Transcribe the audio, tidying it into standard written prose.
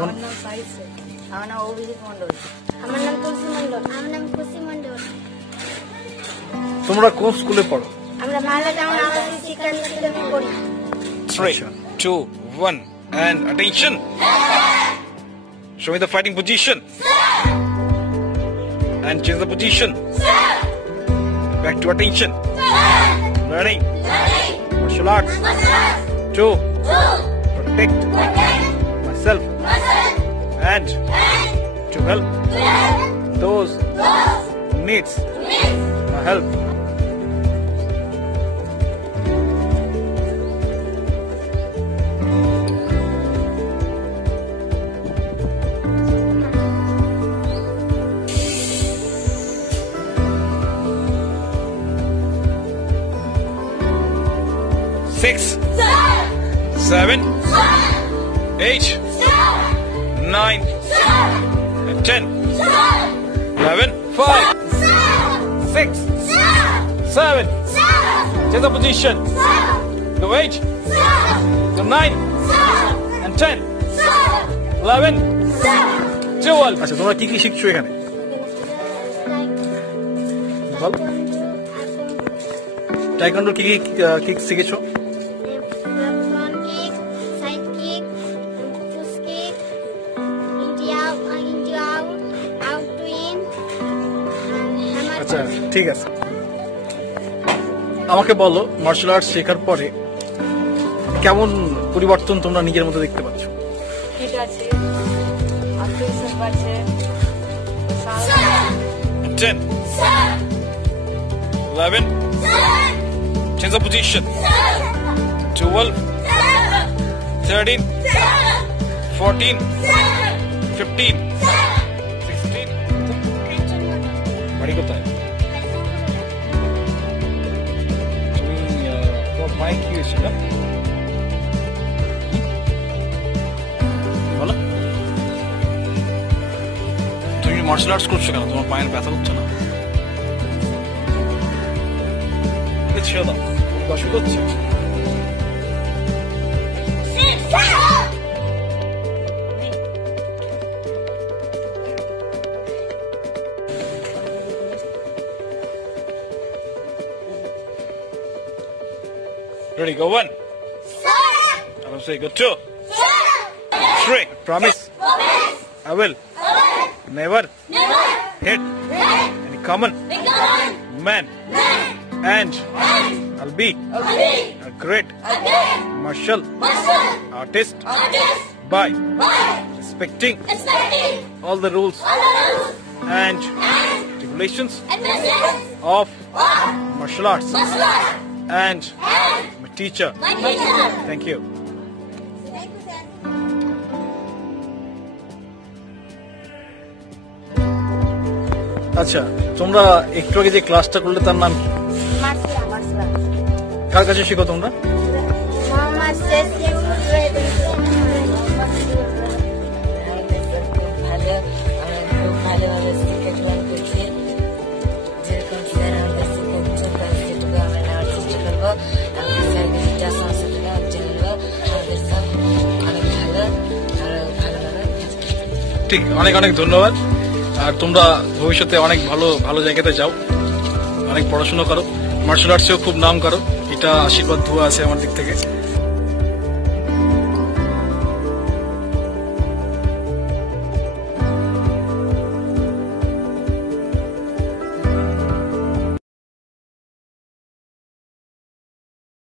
আমার নাম সাহিদ শেখ। আমার নাম অভিজিৎ মন্ডল। আমার নাম তুলসী মন্ডল। আমার নাম খুশি মন্ডল। তোমরা কোন স্কুলে পড়ো? আমরা মালদা টাউন আবাসিক শিক্ষা নিকেতনে পড়ি। 3, 2, 1 and attention. Show me the fighting position. And change the position. Back to attention. Learning. Martial arts. To protect myself and to help those who needs my help. Six, 7, 8, 9, 10, 11, 5, 6, 7. Change the position. Go 8, go 9, and 10, 11, 12. আচ্ছা, তোমরা কি কি শিখছো এখানে? বল। টাইকোয়ান্ডোর কি কি কিক শিখেছো? Front kick, side kick, push kick, into out to in. আচ্ছা, ঠিক আছে। আমাকে বলো, মার্শাল আর্টস শেখার পরে কেমন পরিবর্তন তোমরা নিজের মধ্যে দেখতে পাচ্ছ? ঠিক আছে, আত্মবিশ্বাস বাড়ছে। 10, 11, change the position. 12, 13, 14, 15, 16. বাড়ি কোথায়? তুমি তোমার মাইক কি হয়েছিল? বলো, তুমি মার্শাল আর্টস করছো কেন? তোমার পায়ের ব্যথা হচ্ছে না? ছেড়ে দাও, অসুবিধা হচ্ছে। Ready, go 1. I'll say go 2. 3. Promise. I will. Never. Hit. Any common. Man. And I'll be a great martial artist by respecting all the rules and regulations of martial arts and my teacher. Thank you. আচ্ছা, তোমরা একটু আগে যে ক্লাসটা করলে তার নাম কি? কার কাছে শিখো তোমরা? ঠিক, অনেক অনেক ধন্যবাদ। আর তোমরা ভবিষ্যতে অনেক ভালো ভালো জায়গাতে যাও, অনেক পড়াশোনা করো, মার্শাল আর্টসেও খুব নাম করো, এটা আশীর্বাদ দোয়া আছে আমার দিক থেকে।